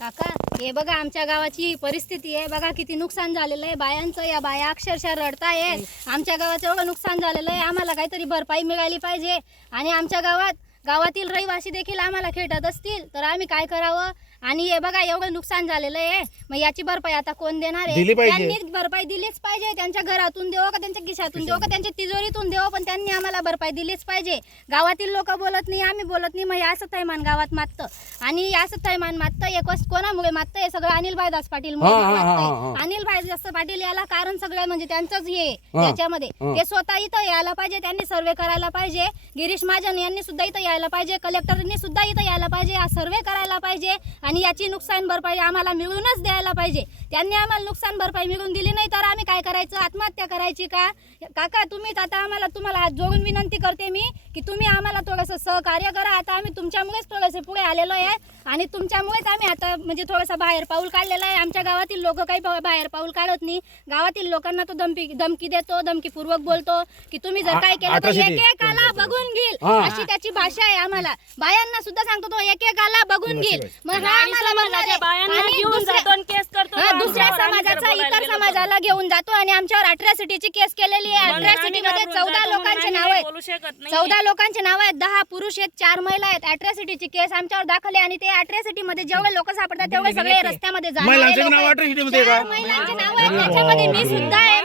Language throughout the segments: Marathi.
काका हे बघा आमच्या गावाची परिस्थिती आहे. बघा किती नुकसान झालेलं आहे. बायांचं या बाया अक्षरशः रडताय आमच्या गावाचं एवढं नुकसान झालेलं आहे. आम्हाला काहीतरी भरपाई मिळाली पाहिजे. आणि आमच्या गावात गावातील रहिवासी देखील आम्हाला खेटत असतील. तर आम्ही काय करावं? आणि हे बघा एवढं नुकसान झालेलं आहे. मग याची भरपाई आता कोण देणार आहे? पाहिजे. त्यांनी भरपाई दिलीच पाहिजे. त्यांच्या घरातून देऊ का त्यांच्या खिशातून देऊ का त्यांच्या तिजोरीतून देऊ पण त्यांनी आम्हाला भरपाई दिलीच पाहिजे. गावातील लोक बोलत नाही आम्ही बोलत नाही. मग हे असं थैमान गावात मागतं. आणि हे असं थैमान मागतं. एक वस्त कोणामुळे मागतं? हे सगळं अनिल भाईदास पाटील हा, हा, हा, हा. अनिल भाईदास पाटील याला कारण सगळं म्हणजे त्यांचंच हे आहे हा. याच्यामध्ये. हा. ते स्वतः इथं यायला पाहिजे त्यांनी सर्वे करायला पाहिजे. गिरीश महाजन यांनी सुद्धा इथं यायला पाहिजे कलेक्टरनी सुद्धा इथं यायला पाहिजे. हा सर्वे करायला पाहिजे. आणि याची नुकसान भरपाई आम्हाला मिळूनच द्यायला पाहिजे. त्यांनी आम्हाला नुकसान भरपाई मिळून दिली नाही तर आम्ही काय करायचं? आत्महत्या करायची का? काका तुम्हीच आता आम्हाला तुम्हाला हात जोडून विनंती करते मी. की तुम्ही आम्हाला थोडंसं सहकार्य करा. आता आम्ही तुमच्यामुळेच थोडेसे पुढे आलेलो आहे आणि तुमच्यामुळेच आम्ही आता म्हणजे थोडंसं बाहेर पाऊल काढलेलं आहे. आमच्या गावातील लोक काही बाहेर पाऊल काढत नाही. गावातील लोकांना तो धमकी धमकी देतो धमकीपूर्वक बोलतो की तुम्ही जर काय केलं तर. एकेकाला बघून घेईल. हा. अशी त्याची भाषा आहे आम्हाला. बायांना सुद्धा सांगतो तो एकेकाला बघून घेईल. मग हा आम्हाला आहे. आणि दुसऱ्या- हा, समाजाला घेऊन जातो आणि आमच्यावर अट्रॅसिटीची केस केलेली आहे. अट्रॅसिटी मध्ये चौदा लोकांचे नाव आहेत. बोलू शकत नाही. चौदा लोकांचे नाव आहेत. दहा पुरुष आहेत चार महिला आहेत. अट्रॅसिटीची केस आमच्यावर दाखल आहे आणि ते अट्रॅसिटी मध्ये जेवढे लोक सापडतात तेवढे सगळे रस्त्यामध्ये जाणारे महिलांचे नाव आहेत. त्याच्यामध्ये मी सुद्धा आहे.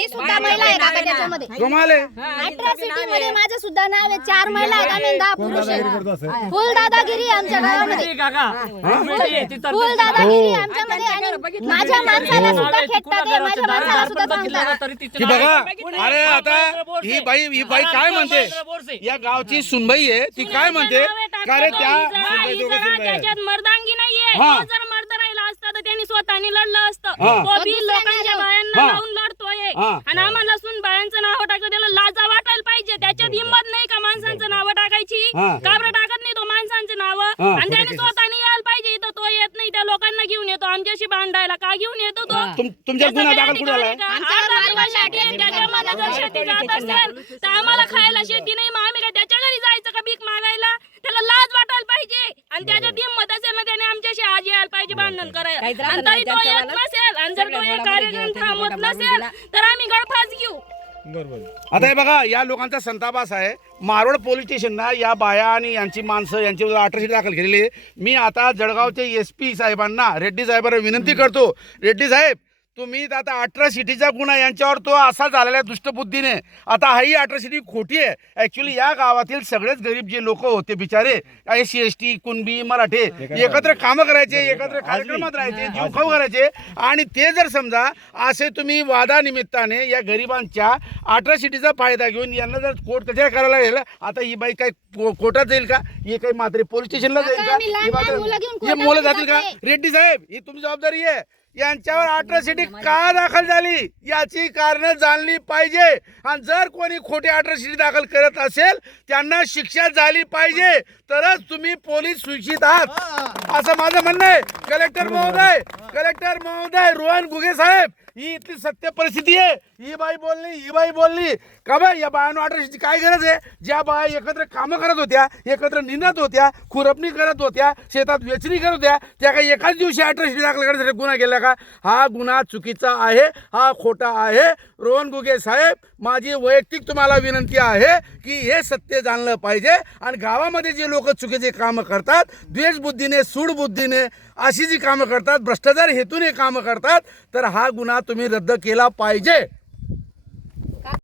मी सुद्धा महिला आहे काका त्याच्यामध्ये? कमाल आहे. अट्रॅसिटी मध्ये माझं सुद्धा नाव आहे. चार महिला आहेत आम्ही दहा पुरुष फुल दादागिरी आहे आमच्या गावामध्ये. फुल दादागिरी आहे आमच्यामध्ये आणि माझ्या माणसाला सुद्धा खेटतात हे, माझ्या माणसाला सुद्धा सांगतात. की बघा अरे आता ही बाई ही बाई काय म्हणते? या गावची सुनबाई आहे ती काय म्हणते? का रे त्या सुनबाई दोघं सुनबाई आहे. त्याच्यात मर्दांगी नाहीये. हा. तो जर मर्द राहिला असता तर त्यांनी स्वतःनी लढलं असतं. हा. तो बी दुसऱ्याने बायांना हा. लावून हा. आणि आम्हाला सुन बायांचं नाव टाकलं त्याला लाजा वाटायला पाहिजे. त्याच्यात हिंमत नाही का माणसांचं नाव टाकायची? हा. का बरं टाकत नाही तो माणसांची नाव. हा, आणि त्याने. स्वतःने यायला पाहिजे. इथं तो येत नाही त्या लोकांना घेऊन येतो. आमच्याशी भांडायला का घेऊन येतो तो? तुम- तुमच्यावर गुन्हा दाखल कुठे झालाय आमच्यावर मारहाण लागली. त्याच्यामध्ये जर शेती जात असेल तर आम्हाला खायला शेती नाही. मग आम्ही काय त्याच्या घरी जायचं का भीक मागायला? त्याला लाज वाटायला पाहिजे. आणि त्याच्यात हिंमत असेल ना त्याने आमच्याशी आज यायला पाहिजे भांडण करायला. आणि तरी तो येत नसेल आणि जर तो कार्यक्रम नसेल तर आम्ही गळफास घेऊ. आता हे बघा या लोकांचा संताप असा आहे. मारोड पोलीस स्टेशनला या बाया आणि यांची माणसं यांची अठराशे दाखल केलेली आहे. मी आता जळगावचे एस पी साहेबांना रेड्डी साहेबांना विनंती करतो. रेड्डी साहेब तुम्ही आता अठरा सिटीचा गुन्हा यांच्यावर तो असा झालेला आहे दुष्टबुद्धीने. आता हा ही अठरा सिटी खोटी आहे. ॲक्च्युली या गावातील सगळेच गरीब जे लोक होते बिचारे S C S T Kunbi मराठे एकत्र कामं करायचे एकत्र कार्यक्रमात राहायचे जीवखाऊ करायचे. आणि ते जर समजा असे तुम्ही वादानिमित्ताने या गरिबांच्या अठरा सिटीचा फायदा घेऊन यांना जर कोर्ट कचेऱ्या करायला गेलं आता ही बाई काय कोर्टात जाईल का? हे काही मात्र पोलीस स्टेशनला जाईल का? हे मुलं हे जातील का. रेड्डी साहेब ही तुमची जबाबदारी आहे. यांच्यावर अट्रॉसिटी का दाखल झाली? याची कारण जाणली पाहिजे. आणि जर कोणी खोटी अट्रॉसिटी दाखल करत असेल त्यांना शिक्षा झाली पाहिजे. तरच तुम्ही पोलीस सुशित आहात. असं माझं म्हणणं आहे. कलेक्टर महोदय कलेक्टर महोदय रोहन गुगे साहेब ही इथली सत्य परिस्थिती आहे. ही बाई बोलली ही बाई बोलली. का बाई या बायांना अठराशेची काय गरज आहे? ज्या बाया एकत्र कामं करत होत्या एकत्र निंदत होत्या खुरपणी करत होत्या शेतात वेचणी करत होत्या त्या काही एकाच दिवशी अठराशे दाखल करण्यासाठी गुन्हा केला का? हा गुन्हा चुकीचा आहे हा खोटा आहे. रोहन गुगे साहेब माझी वैयक्तिक तुम्हाला विनंती आहे की हे सत्य जाणलं पाहिजे आणि गावामध्ये जे लोक चुकीचे कामं करतात द्वेषबुद्धीने सूडबुद्धीने अशी जी कामं करतात भ्रष्टाचार हेतून हे कामं करतात तर हा गुन्हा तुम्ही रद्द केला पाहिजे.